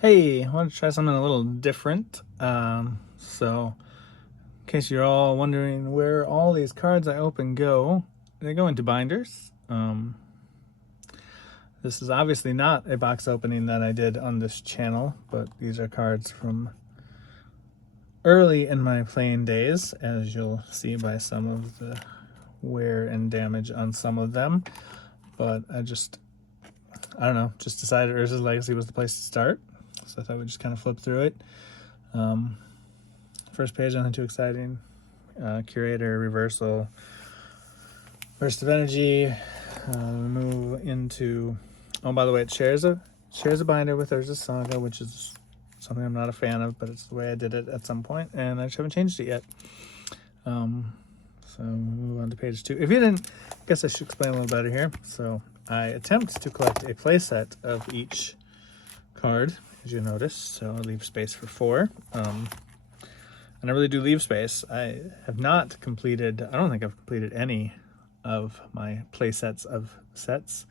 Hey, I want to try something a little different. So, in case you're all wondering where all these cards I open go, they go into binders. This is obviously not a box opening that I did on this channel, but these are cards from early in my playing days, as you'll see by some of the wear and damage on some of them. But I don't know, just decided Urza's Legacy was the place to start. So I thought we'd just kind of flip through it. First page, nothing too exciting. Curator, reversal, burst of energy. We move into. Oh, by the way, it shares a binder with Urza's Saga, which is something I'm not a fan of, but it's the way I did it at some point, and I just haven't changed it yet. So we move on to page 2. If you didn't, I guess I should explain a little better here. So I attempt to collect a playset of each card, as you notice. So I'll leave space for 4. And I really do leave space. I have not completed, I don't think I've completed any of my play sets of sets.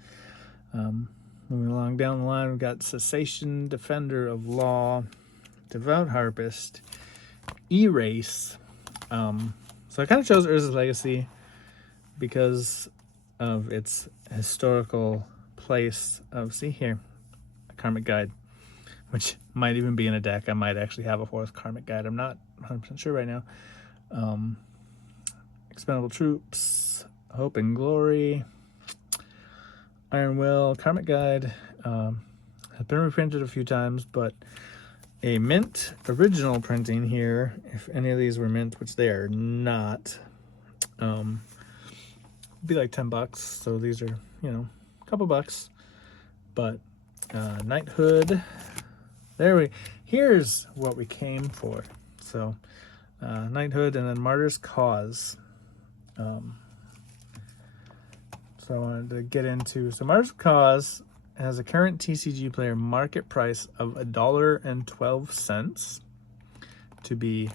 Moving along down the line, we've got Cessation, Defender of Law, Devout Harpist, Erase. So I kind of chose Urza's Legacy because of its historical place of, see here, a Karmic Guide, which might even be in a deck. I might actually have a 4th Karmic Guide. I'm not 100% sure right now. Expendable Troops, Hope and Glory, Iron Will, Karmic Guide. Has been reprinted a few times, but a mint original printing here, if any of these were mint, which they are not, would be like $10. So these are, a couple bucks. But Knighthood, here's what we came for. So Knighthood and then Martyr's Cause. So I wanted to get into, so Martyr's Cause has a current TCG player market price of $1.12 to be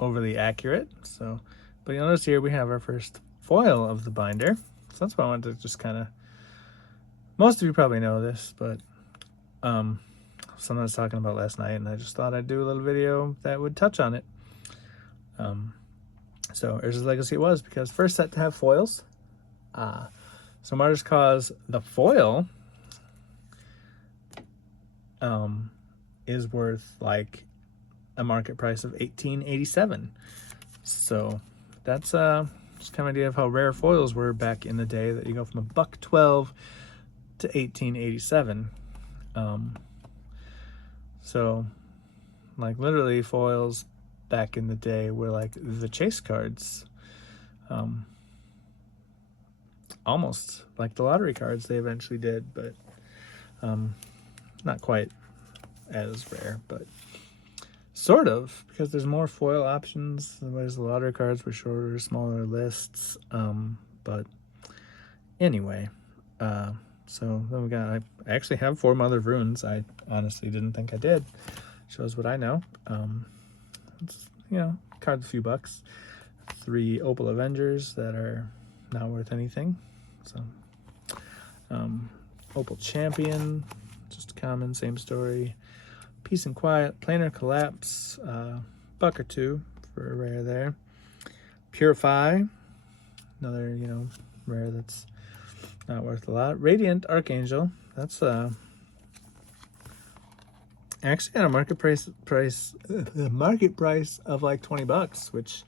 overly accurate. So, but you'll notice here we have our first foil of the binder. So that's why I wanted to just kind of, most of you probably know this, but something I was talking about last night, and I just thought I'd do a little video that would touch on it. So Urza's Legacy it was, because first set to have foils. So Martyr's Cause, the foil, is worth like a market price of $18.87. So that's just kind of idea of how rare foils were back in the day, that you go from $1.12 to $18.87. So like literally foils back in the day were like the chase cards, almost like the lottery cards they eventually did, but not quite as rare, but sort of, because there's more foil options. Whereas the lottery cards were shorter, smaller lists. But anyway, so then we got, I actually have 4 Mother of Runes. I honestly didn't think I did. Shows what I know. It's, cards a few bucks. 3 Opal Avengers that are not worth anything. So Opal Champion, just common, same story. Peace and Quiet, Planar Collapse, buck or 2 for a rare there. Purify, another, rare that's not worth a lot. Radiant Archangel, that's actually at a market price of like $20, which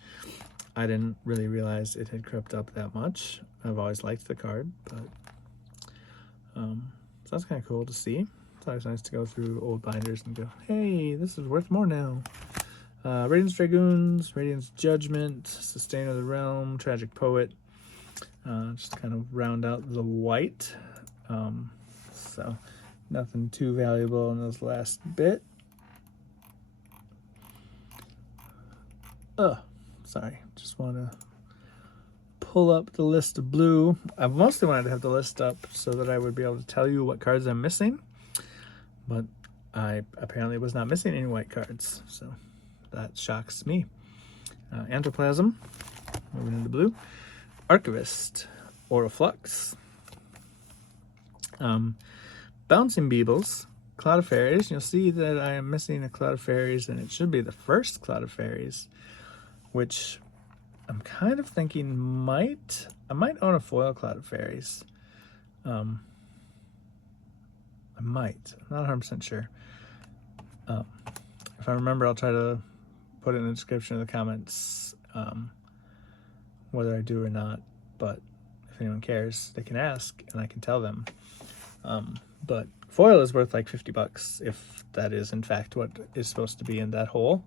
I didn't really realize it had crept up that much. I've always liked the card, but so that's kind of cool to see. It's always nice to go through old binders and go, hey, this is worth more now. Radiance Dragoons, Radiance Judgment, Sustainer of the Realm, Tragic Poet. Just kind of round out the white. So nothing too valuable in this last bit. Sorry, just want to pull up the list of blue. I mostly wanted to have the list up so that I would be able to tell you what cards I'm missing, but I apparently was not missing any white cards, so that shocks me. Antoplasm, moving into blue. Archivist, Auraflux. Bouncing Beebles, Cloud of Fairies. You'll see that I am missing a Cloud of Fairies, and it should be the first Cloud of Fairies, which I'm kind of thinking I might own a foil Cloud of Fairies. I might. I'm not 100% sure. If I remember, I'll try to put it in the description of the comments whether I do or not. But if anyone cares, they can ask, and I can tell them. But foil is worth like $50 if that is in fact what is supposed to be in that hole.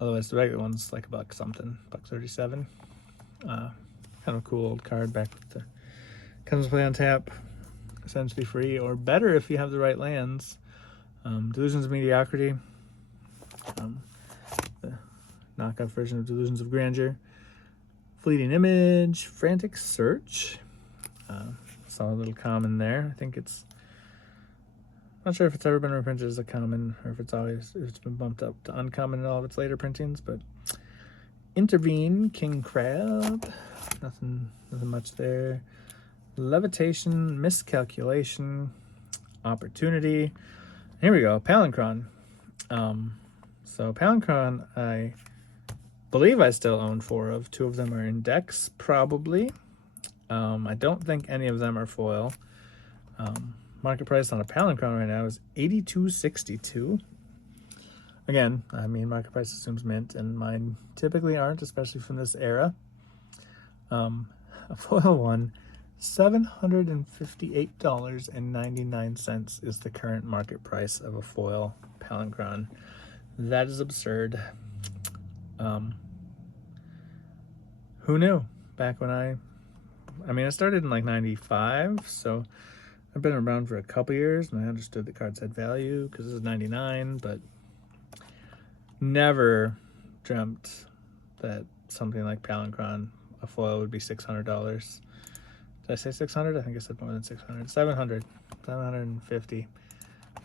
Otherwise, the regular one's like $1 something, $1.37. Kind of a cool old card back with the comes to play on tap, essentially free, or better if you have the right lands. Delusions of Mediocrity, the knockoff version of Delusions of Grandeur. Fleeting Image, Frantic Search. Saw a little common there. I think it's, not sure if it's ever been reprinted as a common or if it's been bumped up to uncommon in all of its later printings, but Intervene, King Crab, nothing much there. Levitation, Miscalculation, Opportunity. Here we go, Palinkron. So Palinkron, I believe I still own 4 of. 2 of them are in decks, probably. I don't think any of them are foil. Market price on a Palinkron right now is $82.62. Again, I mean, market price assumes mint, and mine typically aren't, especially from this era. A foil one, $758.99 is the current market price of a foil Palinkron. That is absurd. Who knew? Back when I started in like 95, so I've been around for a couple years, and I understood the cards had value because this is 99, but never dreamt that something like Palinkron, a foil, would be $600. Did I say 600? I think I said more than 600. 750.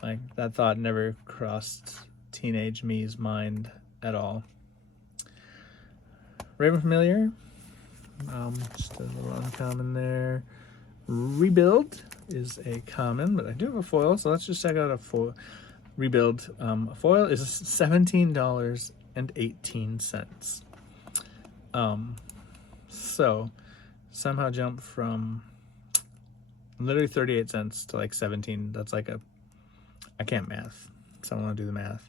Like, that thought never crossed teenage me's mind at all. Raven Familiar, just a little uncommon there. Rebuild is a common, but I do have a foil, so let's just check out a foil. Rebuild. A foil is $17.18. So somehow jump from literally 38 cents to like 17. That's like I can't math, so I don't want to do the math.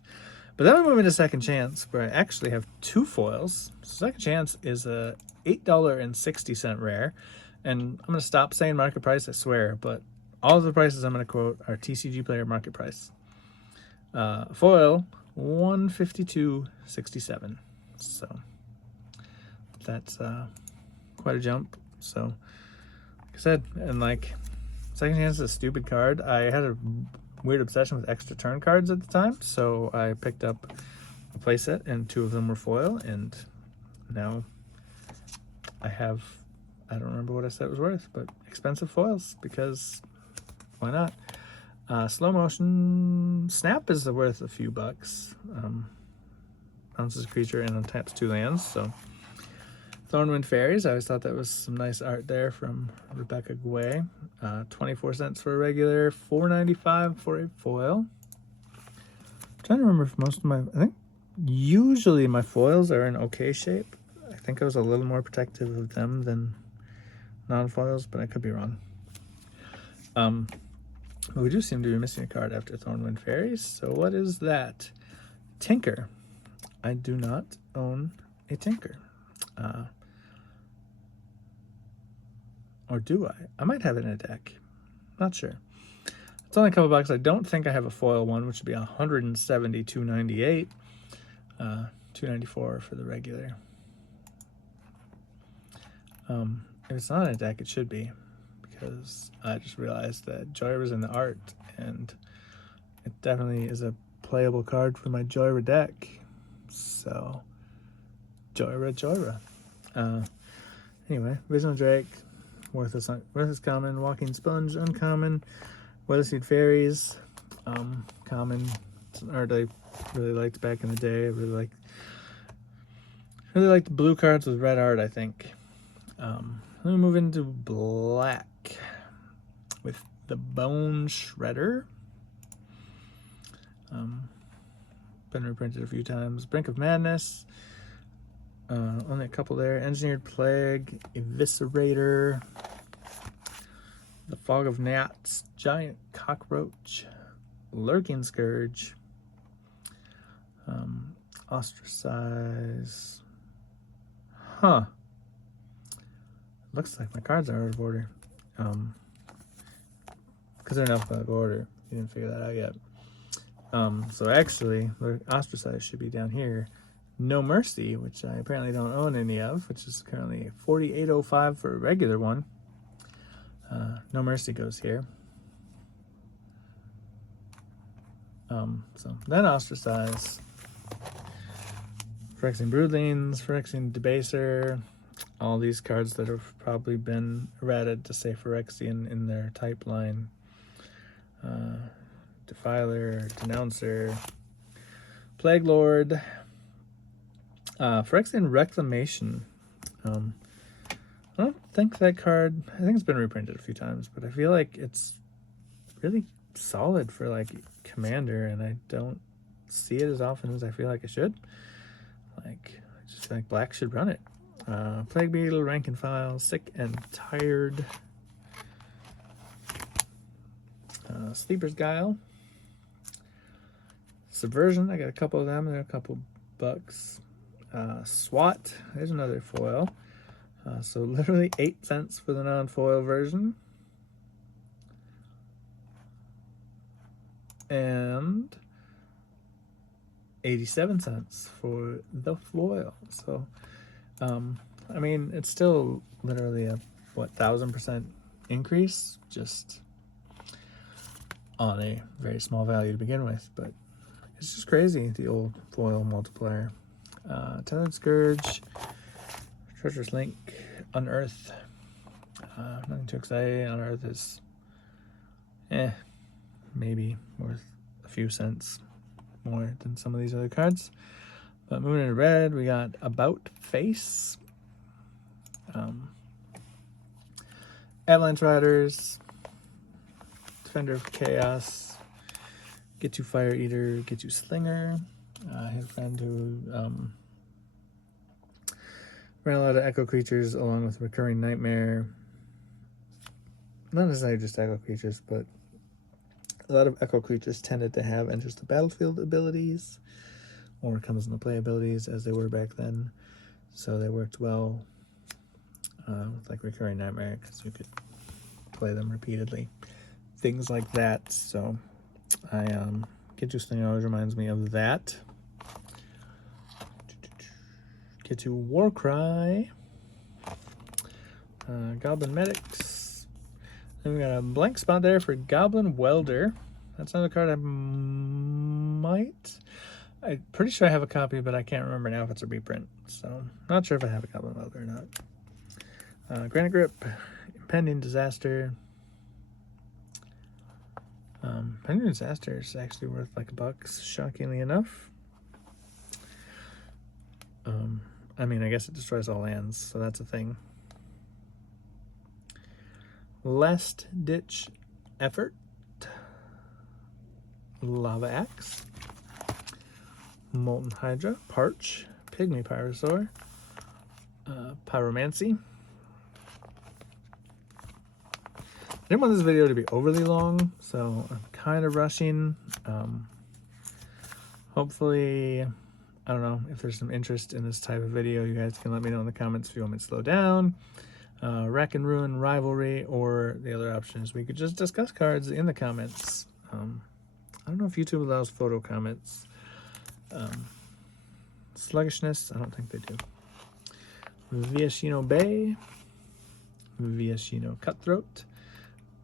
But then we move into Second Chance, where I actually have 2 foils. So Second Chance is a $8.60 rare. And I'm going to stop saying market price, I swear, but all of the prices I'm going to quote are TCG Player market price. Foil, $152.67. So that's quite a jump. So, like I said, and like, Second Chance is a stupid card. I had a weird obsession with extra turn cards at the time, so I picked up a playset, and 2 of them were foil, and now I have, I don't remember what I said it was worth, but expensive foils, because why not? Slow Motion Snap is worth a few bucks. Bounces a creature and untaps 2 lands, so. Thornman Fairies, I always thought that was some nice art there from Rebecca Guay. 24 cents for a regular, $4.95 for a foil. I'm trying to remember if most of I think usually my foils are in okay shape. I think I was a little more protective of them than non-foils, but I could be wrong. But we do seem to be missing a card after Thornwind Fairies, so what is that? Tinker. I do not own a Tinker. Or do I? I might have it in a deck. Not sure. It's only a couple bucks. I don't think I have a foil one, which would be $172.98. $2.94 for the regular. If it's not in a deck, it should be, because I just realized that Joyra was in the art, and it definitely is a playable card for my Joyra deck. So, Joyra. Anyway, Vision Drake, worthless common. Walking Sponge, uncommon. Weatherseed Fairies, common. It's an art I really liked back in the day. I really liked blue cards with red art, I think. Let me move into black with the Bone Shredder. been reprinted a few times. Brink of Madness, only a couple there. Engineered Plague, Eviscerator, the Fog of Gnats, Giant Cockroach, Lurking Scourge, Ostracize. Huh. Looks like my cards are out of order. Because they're in alphabetical order. You didn't figure that out yet. So actually, Ostracize should be down here. No Mercy, which I apparently don't own any of, which is currently 4805 for a regular one. No Mercy goes here. So then Ostracize. Phyrexian Broodlings, Phyrexian Debaser, all these cards that have probably been errated to say Phyrexian in their type line. Defiler, Denouncer, Plague Lord, Phyrexian Reclamation. I don't think that card, I think it's been reprinted a few times, but I feel like it's really solid for like Commander, and I don't see it as often as I feel like I should. Like, I just feel like black should run it. Plague Beetle, Rank and File, Sick and Tired, Sleeper's Guile, Subversion, I got a couple of them, they're a couple bucks. SWAT, there's another foil. So literally 8 cents for the non-foil version. And 87 cents for the foil. So, I mean, it's still literally a, what, 1000% increase, just on a very small value to begin with, but it's just crazy, the old foil multiplier. Tethered Scourge, Treacherous Link, Unearth. Nothing too exciting. Unearth is, maybe worth a few cents more than some of these other cards. But moving into red, we got About Face, Avalanche Riders, Defender of Chaos, Get You Fire Eater, Get You Slinger, his friend who ran a lot of Echo Creatures along with Recurring Nightmare. Not necessarily just Echo Creatures, but a lot of Echo Creatures tended to have Enters the Battlefield abilities, or Comes into Play abilities, as they were back then. So they worked well with like Recurring Nightmare, because you could play them repeatedly. Things like that. So Get You Slinger always reminds me of that. Get to Warcry, Goblin Medics. Then we got a blank spot there for Goblin Welder. That's another card I'm pretty sure I have a copy, but I can't remember now if it's a reprint. So not sure if I have a Goblin Welder or not. Granite Grip, Impending Disaster. Impending Disaster is actually worth like $1, shockingly enough. I mean, I guess it destroys all lands, so that's a thing. Last Ditch Effort, Lava Axe, Molten Hydra, Parch, Pygmy Pyrosaur, Pyromancy. I didn't want this video to be overly long, so I'm kind of rushing. Hopefully, I don't know, if there's some interest in this type of video, you guys can let me know in the comments if you want me to slow down. Rack and Ruin, Rivalry, or the other option is we could just discuss cards in the comments. I don't know if YouTube allows photo comments. Sluggishness, I don't think they do. Viashino Bay, Viashino Cutthroat.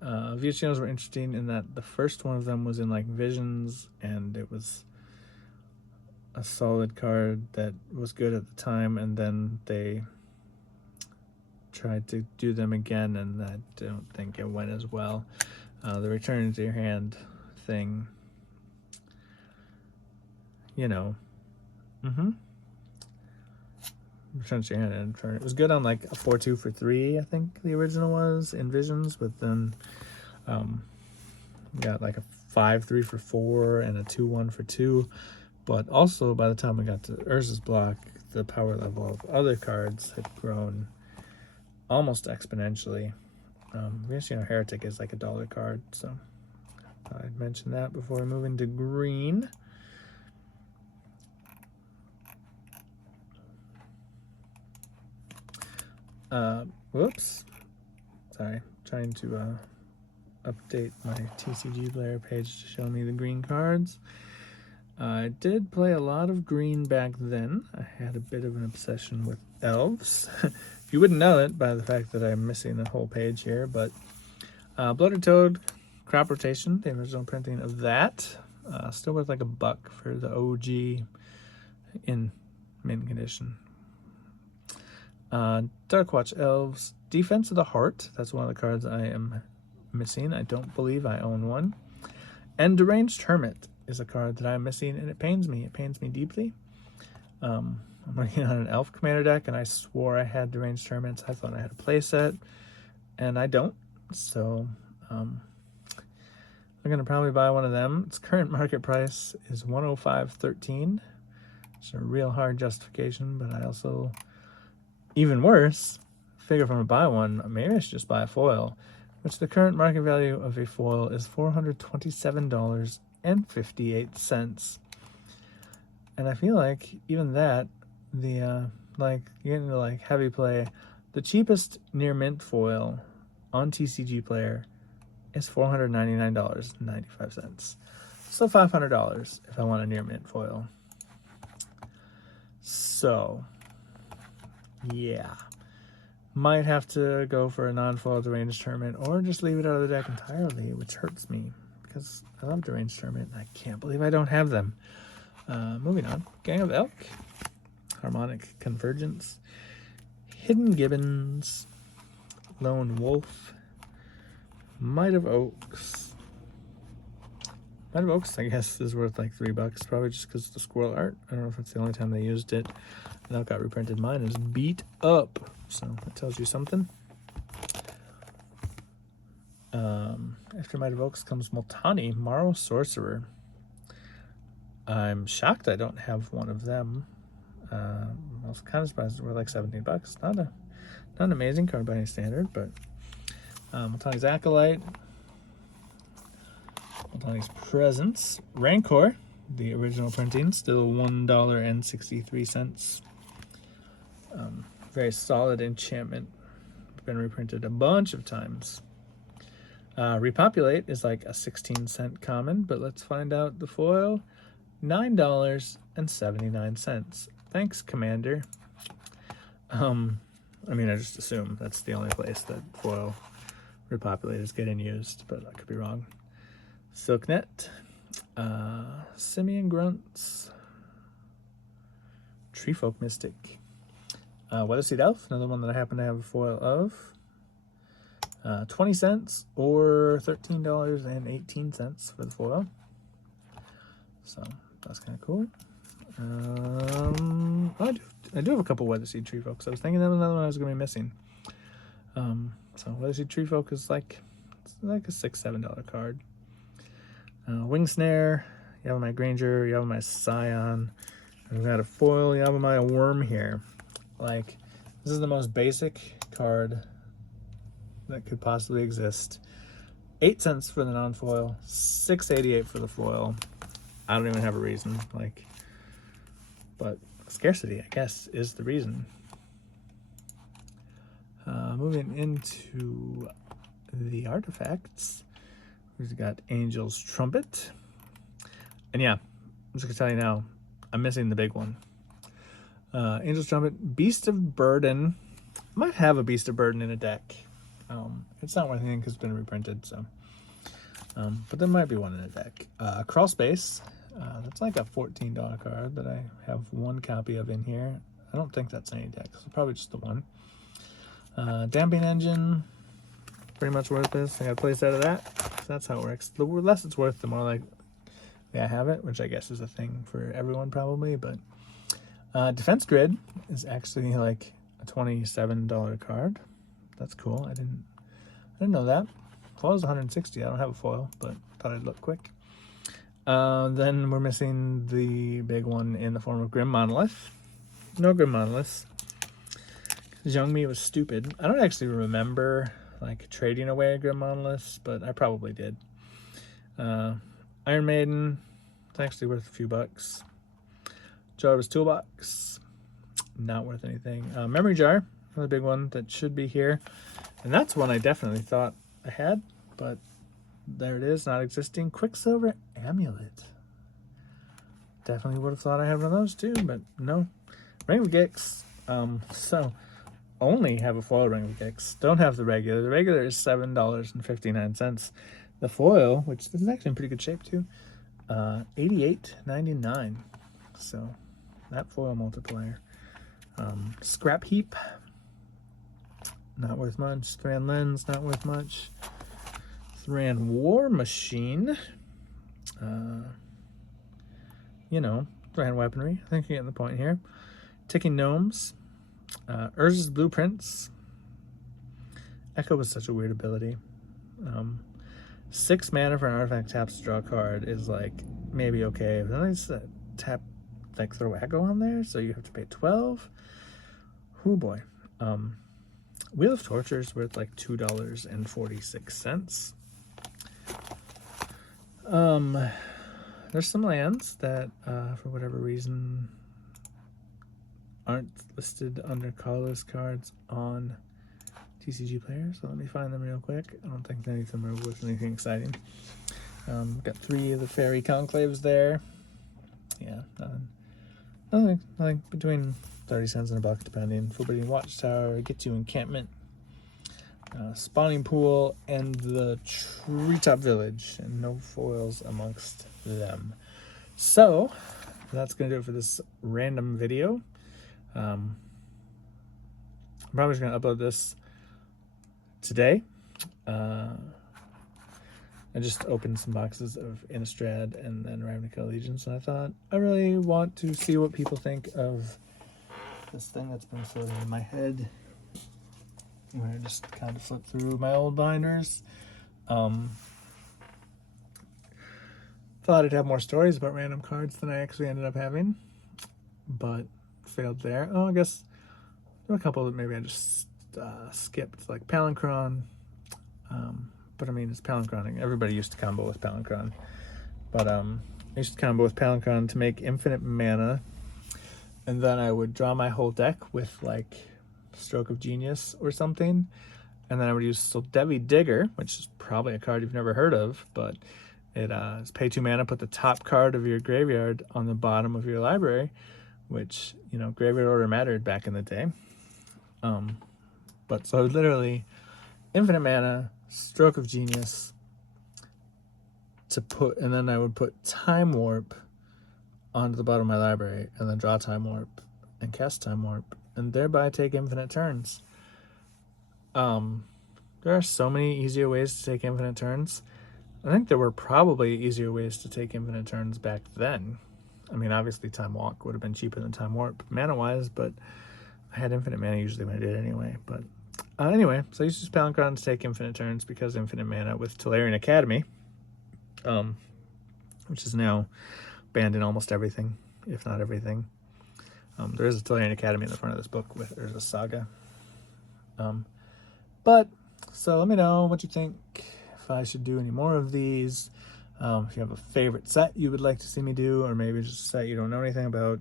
Viashinos were interesting in that the first one of them was in like Visions, and it was a solid card that was good at the time, and then they tried to do them again, and I don't think it went as well. The return to your hand thing, you know. Return to your hand and turn. It was good on like a 4-2 for 3, I think the original was in Visions, but then got like a 5-3 for 4 and a 2-1 for 2. But also, by the time we got to Urza's block, the power level of other cards had grown almost exponentially. I guess, Heretic is like $1 card, so I'd mention that before we move into green. Whoops. Sorry, trying to update my TCG player page to show me the green cards. I did play a lot of green back then. I had a bit of an obsession with elves. You wouldn't know it by the fact that I'm missing a whole page here, but Bloated Toad, Crop Rotation, the original printing of that. Still worth like $1 for the OG in mint condition. Darkwatch Elves, Defense of the Heart. That's one of the cards I am missing. I don't believe I own one. And Deranged Hermit is a card that I'm missing, and it pains me. It pains me deeply. I'm working on an Elf Commander deck, and I swore I had Deranged Hermits. I thought I had a playset, and I don't. So I'm going to probably buy one of them. Its current market price is $105.13. It's a real hard justification, but I also, even worse, figure if I'm going to buy one, maybe I should just buy a foil, which the current market value of a foil is $427.58. And I feel like even that, the like getting into like heavy play, the cheapest near mint foil on TCG Player is $499.95. So $500 if I want a near mint foil. So yeah, might have to go for a non-foil Deranged Hermit, or just leave it out of the deck entirely, which hurts me because I love Deranged Hermit and I can't believe I don't have them. Moving on, Gang of Elk, Harmonic Convergence, Hidden Gibbons, Lone Wolf, Might of Oaks. Might of Oaks, I guess, is worth like $3, probably just because of the squirrel art. I don't know if it's the only time they used it. Now it got reprinted. Mine is beat up, so that tells you something. After Might of Oaks comes Multani, Maro, Sorcerer. I'm shocked I don't have one of them. I was kind of surprised we're like $17. Not an amazing card by any standard, but Multani's Acolyte, Multani's Presence, Rancor, the original printing, still $1.63. Very solid enchantment. Been reprinted a bunch of times. Repopulate is like a 16-cent common, but let's find out the foil. $9.79. Thanks, Commander. I mean, I just assume that's the only place that foil Repopulate is getting used, but I could be wrong. Silknet, Simian Grunts, Treefolk Mystic, Weatherseed Elf, another one that I happen to have a foil of. 20 cents or $13.18 for the foil. So that's kind of cool. I do have a couple Weatherseed Treefolks. I was thinking that was another one I was going to be missing. So Weatherseed Treefolk is like a $6-7 card. Wing Snare, Yavimaya Granger, Yavimaya Scion. We've got a foil Yavimaya Worm here. Like, this is the most basic card that could possibly exist. 8 cents for the non-foil, $6.88 for the foil. I don't even have a reason, like, but scarcity, I guess, is the reason. Moving into the artifacts, we've got Angel's Trumpet. And yeah, I'm just gonna tell you now, I'm missing the big one. Angel's Trumpet, Beast of Burden. Might have a Beast of Burden in a deck. It's not worth anything because it's been reprinted, so. But there might be one in a deck. Crawl Space. That's like a $14 card that I have one copy of in here. I don't think that's any deck, so probably just the one. Damping Engine, pretty much worthless. I got a place out of that. So that's how it works. The less it's worth, the more like I have it, which I guess is a thing for everyone probably. But Defense Grid is actually like a $27 card. That's cool. I didn't know that. Foil is $160. I don't have a foil, but thought I'd look quick. Then we're missing the big one in the form of Grim Monolith. No Grim Monoliths. Young me was stupid. I don't actually remember like trading away a Grim Monoliths, but I probably did. Iron Maiden, it's actually worth a few bucks. Jarvis Toolbox, not worth anything. Memory Jar, another big one that should be here. And that's one I definitely thought I had, but there it is, not existing. Quicksilver Amulet. Definitely would have thought I had one of those too, but no. Ring of Gix. So only have a foil Ring of Gix. Don't have the regular. The regular is $7.59. The foil, which is actually in pretty good shape too, $88.99. So that foil multiplier. Scrap Heap, not worth much. Thran Lens, not worth much. Thran War Machine, you know, Thran Weaponry. I think you're getting the point here. Ticking Gnomes, Urza's Blueprints. Echo was such a weird ability. 6 mana for an artifact taps to draw a card is like maybe okay. But then I just tap, like throw Echo on there, so you have to pay 12. Oh boy. Wheel of Torture is worth like $2.46. There's some lands that for whatever reason aren't listed under colorless cards on TCG Player, so let me find them real quick. I don't think any of them are worth anything exciting. Got 3 of the Fairy Conclaves there. Yeah, nothing between 30 cents and $1 depending. Forbidden Watchtower, Get You Encampment, Spawning Pool, and the Treetop Village, and no foils amongst them. So that's gonna do it for this random video. I'm probably just gonna upload this today. I just opened some boxes of Innistrad and then Ravnica Allegiance, and I thought I really want to see what people think of this thing that's been floating in my head. I just kind of flip through my old binders. Thought I'd have more stories about random cards than I actually ended up having, but failed there. Oh, I guess there were a couple that maybe I just skipped, like Palinkron. But I mean, it's Palinkroning. Everybody used to combo with Palinkron. But I used to combo with Palinkron to make infinite mana. And then I would draw my whole deck with like Stroke of Genius or something. And then I would use Soldevi Digger, which is probably a card you've never heard of, but it is pay 2 mana, put the top card of your graveyard on the bottom of your library, which, you know, graveyard order mattered back in the day. But so literally infinite mana, Stroke of Genius to put, and then I would put Time Warp onto the bottom of my library, and then draw Time Warp and cast Time Warp, and thereby take infinite turns. There are so many easier ways to take infinite turns. I think there were probably easier ways to take infinite turns back then. I mean, obviously Time Walk would have been cheaper than Time Warp mana-wise, but I had infinite mana usually when I did anyway. But anyway, so I used to use Palinkron to take infinite turns because infinite mana with Tolarian Academy, which is now banned in almost everything, if not everything. There is a Tolarian Academy in the front of this book with Urza Saga. But, so let me know what you think, if I should do any more of these, if you have a favorite set you would like to see me do, or maybe just a set you don't know anything about.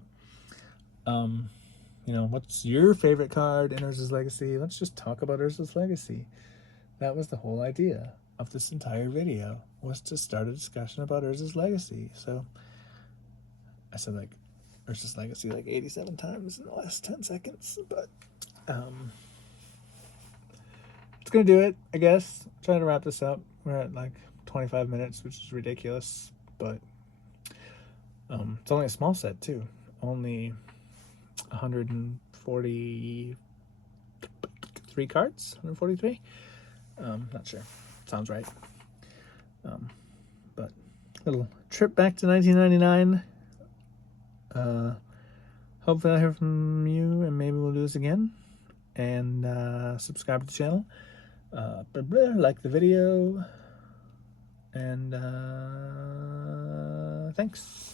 You know, what's your favorite card in Urza's Legacy? Let's just talk about Urza's Legacy. That was the whole idea of this entire video, was to start a discussion about Urza's Legacy. So I said like Urza's Legacy like 87 times in the last 10 seconds, but it's gonna do it, I guess. Trying to wrap this up. We're at like 25 minutes, which is ridiculous, but it's only a small set too. Only 143 cards? 143? Not sure. Sounds right. But little trip back to 1999. Hopefully I'll hear from you, and maybe we'll do this again. And subscribe to the channel. Like the video. And thanks.